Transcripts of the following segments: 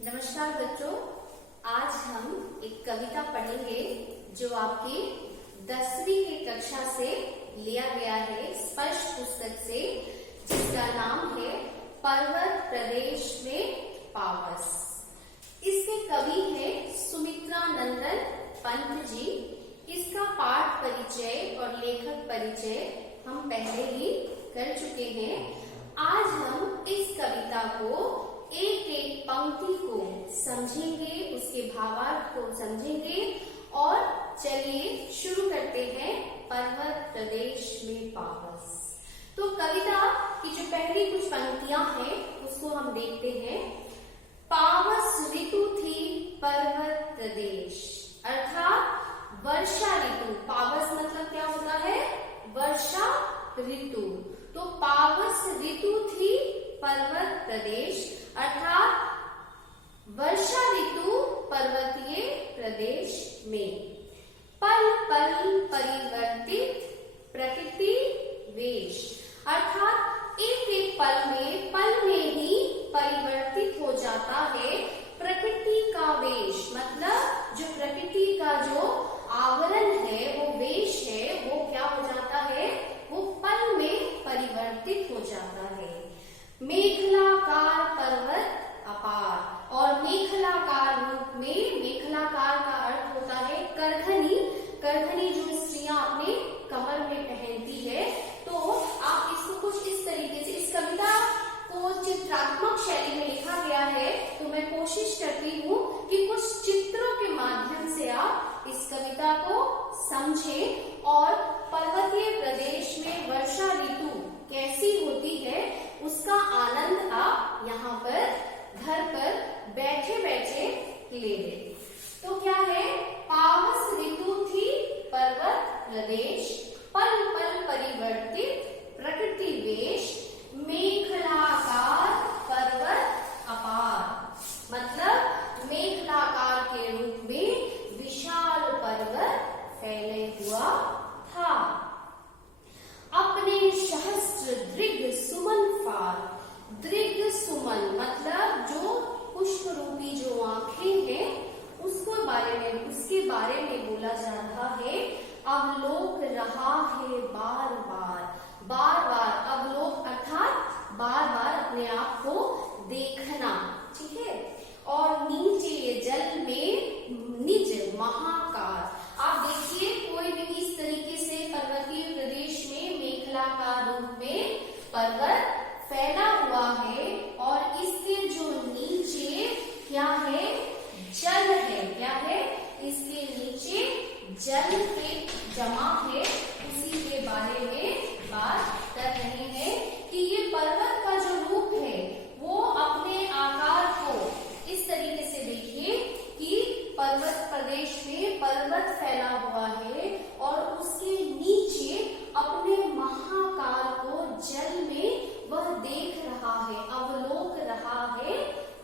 नमस्कार बच्चों, आज हम एक कविता पढ़ेंगे जो आपकी 10वीं की कक्षा से लिया गया है स्पर्श पुस्तक से, जिसका नाम है पर्वत प्रदेश में पावस। इसके कवि है सुमित्रा नंदन पंत जी। इसका पाठ परिचय और लेखक परिचय हम पहले ही कर चुके हैं। आज हम इस कविता को एक एक पंक्ति को समझेंगे, उसके भावार्थ को समझेंगे और चलिए शुरू करते हैं। पर्वत प्रदेश में पावस। तो कविता की जो पहली कुछ पंक्तियां हैं उसको हम देखते हैं। पावस ऋतु थी पर्वत प्रदेश, अर्थात वर्षा ऋतु। पावस मतलब क्या होता है? वर्षा ऋतु। तो पावस ऋतु थी पर्वत प्रदेश, अर्थात वर्षा ऋतु पर्वतीय प्रदेश में। पल पल परिवर्तित प्रकृति वेश, अर्थात एक एक पल में ही परिवर्तित हो जाता है प्रकृति का वेश। मतलब जो प्रकृति का जो आवरण है, वो वेश है, वो क्या हो जाता है? वो पल में परिवर्तित हो जाता है। मेखलाकार पर्वत अपार, और मेखलाकार रूप में, मेखलाकार का अर्थ होता है करघनी। करघनी जो स्त्रियां अपने कमर में पहनती है। तो आप इसको कुछ इस तरीके से, इस कविता को चित्रात्मक शैली में लिखा गया है, तो मैं कोशिश करती हूँ कि कुछ चित्रों के माध्यम से आप इस कविता को समझें और पर्वतीय प्रदेश में वर्षा ऋतु कैसी होती है उसका आनंद आप यहाँ पर घर पर बैठे बैठे ले लें। तो क्या है? पावस ऋतु थी पर्वत प्रदेश, पल पल परिवर्तित प्रकृति वेश, मेखलाकार पर्वत अपार। मतलब मेखलाकार के रूप में विशाल पर्वत फैले हुआ था। अपने सहस्त्र दृग सुमन फार। दृग सुमन मतलब जो पुष्प रूपी जो आंखें हैं उसके बारे में बोला जा रहा है। अवलोक रहा है बार बार अवलोक अर्थात बार बार अपने आप को देखना, ठीक है। और नीचे जल में निज महाकार। आप देखिए कोई भी इस तरीके से पर्वतीय प्रदेश में मेखलाकार रूप में पर्वत फैला हुआ है और इसके जो नीचे क्या है? जल है। क्या है? इसके नीचे जल के जमा है। उसी के बारे में बात कर रहे हैं कि ये पर्वत का जो रूप है वो अपने आकार को इस तरीके से देखिए कि पर्वत प्रदेश में पर्वत फैला हुआ है और उसके नीचे अपने महाकाल को जल में वह देख रहा है, अवलोक रहा है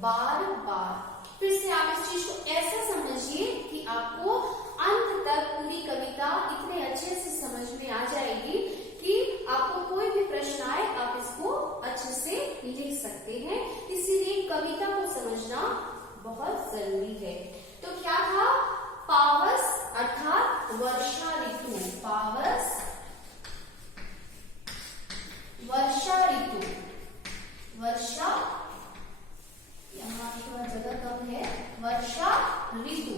बार बार। फिर से आप इस चीज को ऐसा समझिए कि आपको अंत तक पूरी कविता इतने अच्छे से समझ में आ जाएगी कि आपको कोई भी प्रश्न आए आप इसको अच्छे से लिख सकते हैं। इसीलिए कविता को समझना बहुत जरूरी है। तो क्या था? पावस अर्थात वर्षा ऋतु। पावस वर्षा ऋतु। वर्षा, यहाँ थोड़ा जगह कम है, वर्षा ऋतु।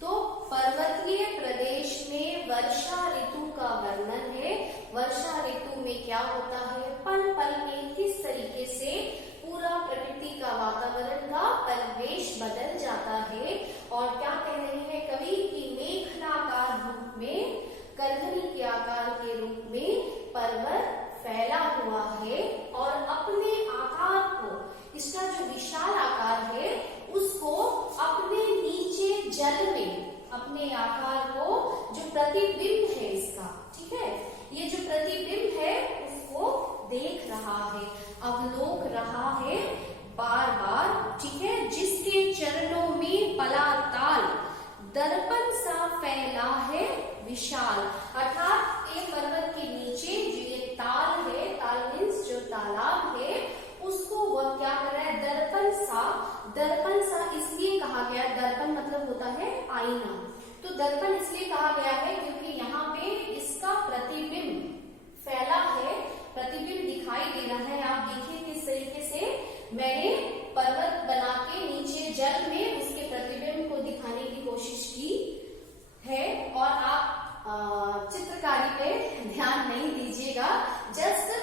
तो पर्वतीय प्रदेश में वर्षा ऋतु का वर्णन है। वर्षा ऋतु में क्या होता है? पल पल में किस तरीके से पूरा प्रकृति का वातावरण का परिवेश बदल जाता है। और क्या कह रहे हैं कवि कि मेखलाकार रूप में, करघनी के आकार के रूप में पर्वत फैला हुआ है और अपने आकार को, इसका जो विशाल आकार है उसको अपने नीचे जल में, अपने आकार को जो प्रतिबिंब है इसका, ठीक है, ये जो प्रतिबिंब है उसको देख रहा है, अवलोक रहा है बार बार, ठीक है। जिसके चरणों में पलाताल दर्पण सा फैला है विशाल, अर्थात एक पर्वत के नीचे जो ये ताल है, ताल मीन्स जो तालाब है, उसको वह क्या कर रहा है? दर्पण सा, दर्पण सा इसलिए कहा गया, दर्पण मतलब होता है आईना, तो दर्पण इसलिए कहा गया है क्योंकि यहाँ पे इसका प्रतिबिंब फैला है, प्रतिबिंब दिखाई दे रहा है। आप देखिए किस तरीके से मैंने पर्वत बना के नीचे जल में उसके प्रतिबिंब को दिखाने की कोशिश की है, और आप चित्रकारी पे ध्यान नहीं दीजिएगा, जस्ट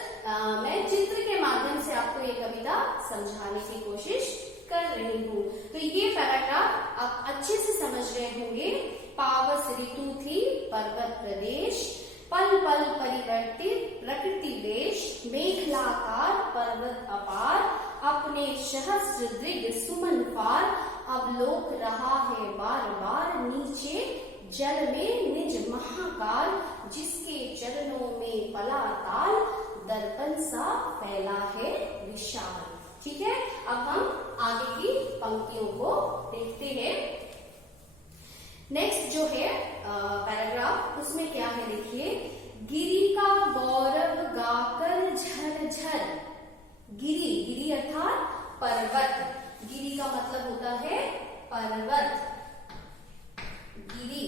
मैं चित्र के माध्यम से आपको ये कविता समझाने की कोशिश कर रही हूँ। तो ये पैराग्राफ आप अच्छे से समझ रहे होंगे। पावस ऋतु थी पर्वत प्रदेश, पल पल परिवर्तित प्रकृति वेश, मेघलाकार पर्वत अपार, अपने सहस्र दृग सुमन पार, अवलोक रहा है बार बार, नीचे जल में निज महाकाल, जिसके चरणों में पला ताल, दर्पण सा फैला है विशाल। ठीक है, अब हम आगे की पंक्तियों को देखते हैं। नेक्स्ट जो है पैराग्राफ, उसमें क्या है देखिए, गिरी का गौरव गाकर झर झर, गिरी, गिरी अर्थात पर्वत, गिरी का मतलब होता है पर्वत, गिरी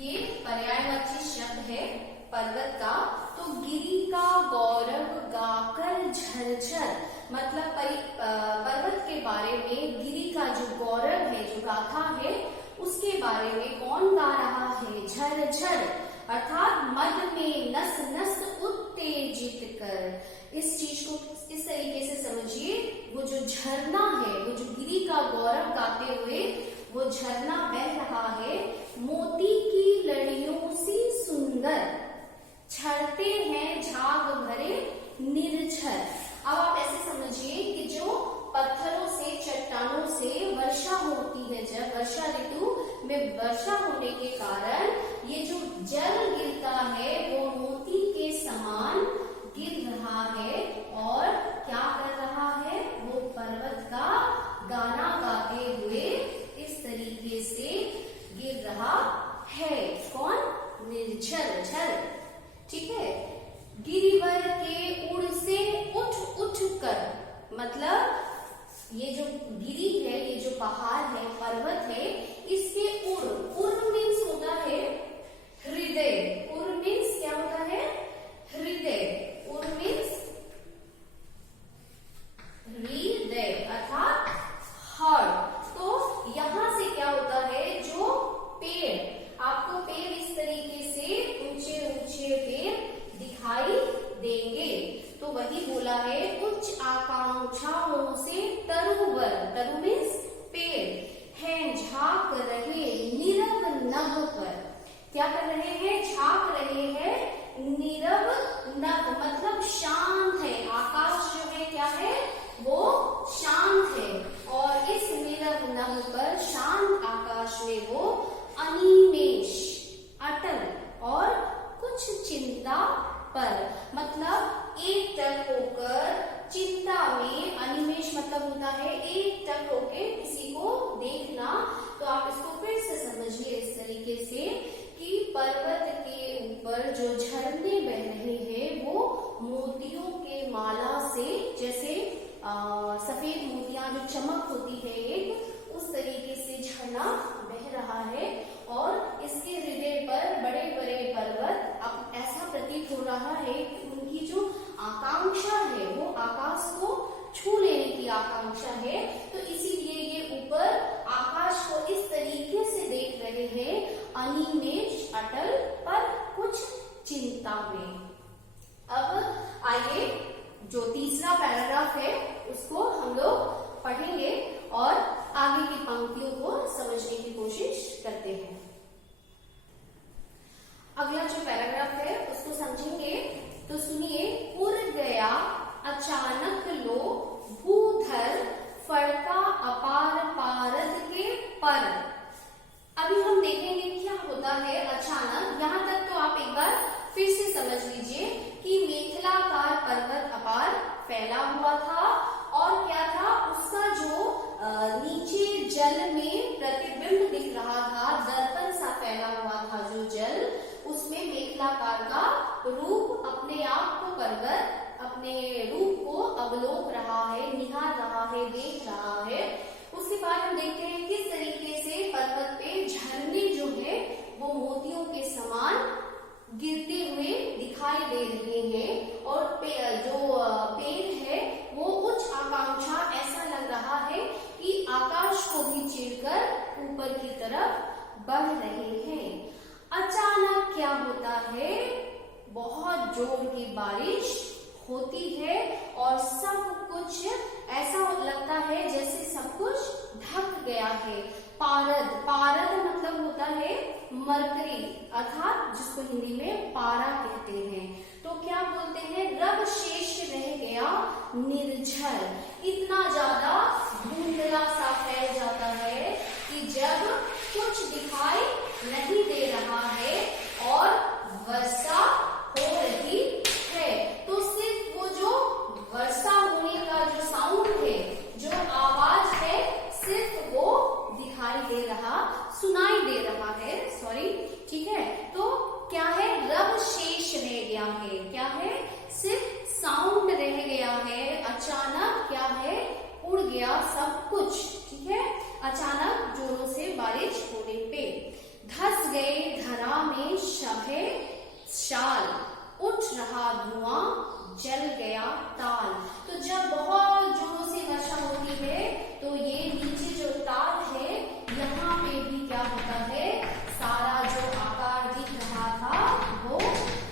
ये पर्यायवाची शब्द है पर्वत का। तो गिरी का गौरव गाकर झरझर मतलब पर्वत के बारे में, गिरी का जो गौरव है, जो गाथा है, उसके बारे में कौन गा रहा है, झरझर अर्थात मद में नस नस उत्तेजित कर। इस चीज को इस तरीके से समझिए, वो जो झरना है, वो जो गिरी का गौरव गाते हुए वो झरना बह रहा है, मोती की लड़ियों सी सुंदर, छड़ते हैं झाग भरे निर्झर। अब आप ऐसे समझिए कि जो पत्थरों से, चट्टानों से वर्षा होती है, जब वर्षा ऋतु में वर्षा होने के कारण ये जो जल गिरता है वो मोती के समान गिर रहा है, और क्या कर रहा है, वो पर्वत का गाना गाते हुए इस तरीके से गिर रहा है। कौन, निर्झर, झर। ठीक है, गिरिवर के उड़ से उठ उठ कर, मतलब ये जो गिरी है, ये जो पहाड़ है, पर्वत है, इसके उड़ मीन्स होता है हृदय, उड़ मीन्स क्या होता है, हृदय, उड़ मीन्स हृदय अर्थात हार्ट। तो यहां से क्या होता है, जो पेड़, आपको पेड़ इस तरीके से ऊंचे ऊंचे पेड़ दिखाई देंगे, तो वही बोला है, उच्च आकांक्षाओं से तरुवर, तरु मीन्स पेड़, हैं झांक रहे नीरव नभ पर। क्या कर रहे हैं, झांक रहे हैं नीरव नभ मतलब शांत है, आकाश जो है क्या है, वो शांत है, और इस नीरव नभ पर, शांत आकाश में वो अनिमेष, अटल और कुछ चिंता पर, मतलब एक टक होकर चिंता में, अनिमेष मतलब होता है एक टक होकर किसी को देखना। तो आप इसको फिर से समझिए इस तरीके से कि पर्वत के ऊपर जो झरने बह रहे हैं वो मोतियों के माला से, जैसे सफेद मोतियां जो चमक होती है एक, उस तरीके से झरना बह रहा है, और इसके हृदय पर बड़े बड़े पर्वत, अब ऐसा प्रतीत हो रहा है कि उनकी जो आकांक्षा है वो आकाश को छू लेने की आकांक्षा है, तो इसीलिए ये ऊपर आकाश को इस तरीके से देख रहे हैं, अनिमेष, अटल पर कुछ चिंता में। अब आइए जो तीसरा पैराग्राफ है उसको हम लोग पढ़ेंगे और आगे की पंक्तियों को समझने की कोशिश करते हैं। अगला जो पैराग्राफ है उसको समझेंगे, तो सुनिए। उड़ गया अचानक लो भूधर, फड़का अपार पारद के पर। अभी हम देखेंगे क्या होता है अचानक। यहाँ तक तो आप एक बार फिर से समझ लीजिए कि मेखलाकार पर्वत अपार फैला हुआ था, और क्या था, उसका जो नीचे जल में प्रतिबिंब दिख रहा था, दर्पण सा फैला हुआ था जो जल, उसमें मेखलाकार का रूप अपने आप को, पर्वत अपने रूप को अवलोक रहा है, और सब कुछ ऐसा लगता है जैसे सब कुछ ढक गया है। पारद, पारद मतलब होता है मरकरी, अर्थात जिसको हिंदी में पारा कहते हैं। तो क्या बोलते हैं, रब शेष रह गया निर्झर, इतना ज्यादा धुंधला सा फैल जाता है कि जब कुछ दिखाई नहीं दे रहा है और वर्षा हो रही है, तो सिर्फ वो जो वर्षा होने का जो साउंड है, जो आवाज है, सिर्फ वो दिखाई दे रहा, सुनाई दे रहा है, सॉरी, ठीक है। तो क्या है, रब शेष रह गया है, क्या है, सिर्फ साउंड रह गया है। अचानक क्या है, उड़ गया सब कुछ, ठीक है, अचानक जोरों से बारिश होने पे। धस गए धरा में शबे शाल, उठ रहा धुआं जल गया ताल। तो जब बहुत जोरों से वर्षा होती है तो ये नीचे जो ताल है, यहाँ पे भी क्या होता है, सारा जो आकार दिख रहा था वो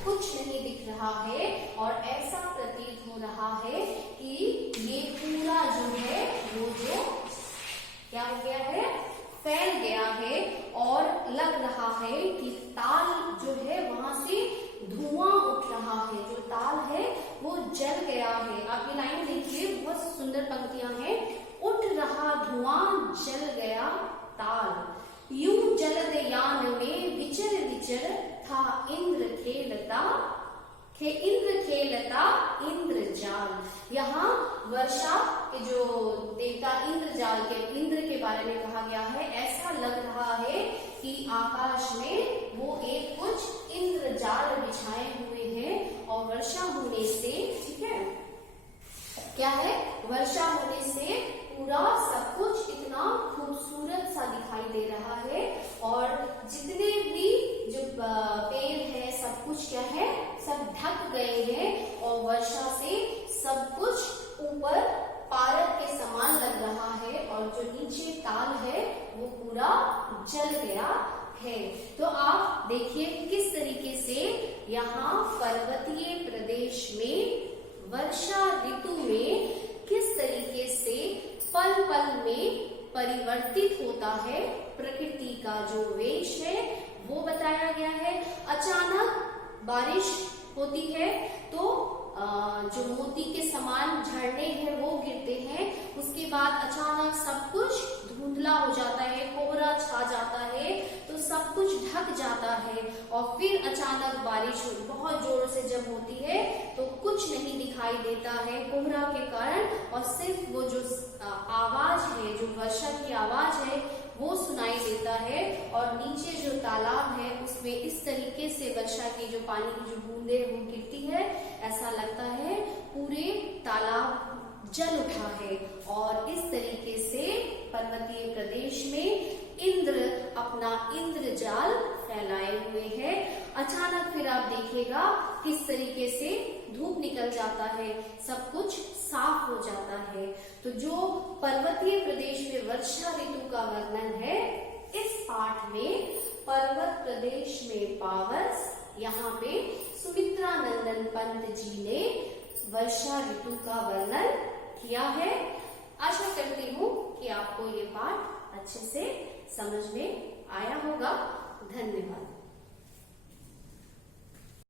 कुछ नहीं दिख रहा है, और ऐसा प्रतीत हो रहा है कि ये पूरा जो है वो जो क्या हो गया है, फैल गया है, और लग रहा है कि ताल जो है वहां से धुआं उठ रहा है, जो ताल है वो जल गया है। आप ये लाइन देखिए, बहुत सुंदर पंक्तियां हैं। उठ रहा धुआं जल गया ताल, यूं जलद यान में विचर विचर था इंद्र खेलता, इंद्र खेलता इंद्रजाल। यहाँ वर्षा के जो देवता इंद्रजाल के, इंद्र के बारे में कहा गया है। ऐसा लग रहा है कि आकाश में वो एक कुछ इंद्रजाल बिछाए हुए हैं, और वर्षा होने से, ठीक है, क्या है, वर्षा होने से पूरा सब कुछ इतना खूबसूरत सा दिखाई दे रहा है, और जितने भी जो पेड़ है सब कुछ क्या है, सब ढक गए हैं, और वर्षा से सब कुछ ऊपर पारद के समान लग रहा है, और जो नीचे ताल है वो पूरा जल गया है। तो आप देखिए किस तरीके से यहाँ पर्वतीय प्रदेश में वर्षा ऋतु में किस तरीके से पल पल में परिवर्तित होता है प्रकृति का जो वेश है, वो बताया गया है। अचानक बारिश होती है तो जो मोती के समान झरने हैं वो गिरते हैं, उसके बाद अचानक सब कुछ धुंधला हो जाता है, कोहरा छा जाता है, तो सब कुछ ढक जाता है, और फिर अचानक बारिश बहुत जोर से जब होती है तो कुछ नहीं दिखाई देता है कोहरा के कारण, और सिर्फ वो जो आवाज है, जो वर्षा की आवाज है वो सुनाई देता है, और नीचे जो तालाब है उसमें इस तरीके से वर्षा की जो पानी की जो बूंदे वो गिरती है, ऐसा लगता है पूरे तालाब जल उठा है। और इस तरीके से पर्वतीय प्रदेश में इंद्र अपना इंद्रजाल फैलाए हुए है। अचानक फिर आप देखिएगा किस तरीके से धूप निकल जाता है, सब कुछ साफ हो जाता है। तो जो पर्वतीय प्रदेश में वर्षा ऋतु का वर्णन है, इस पाठ में पर्वत प्रदेश में पावस, यहाँ पे सुमित्रा नंदन पंत जी ने वर्षा ऋतु का वर्णन किया है। आशा करती हूँ कि आपको ये पाठ अच्छे से समझ में आया होगा। धन्यवाद।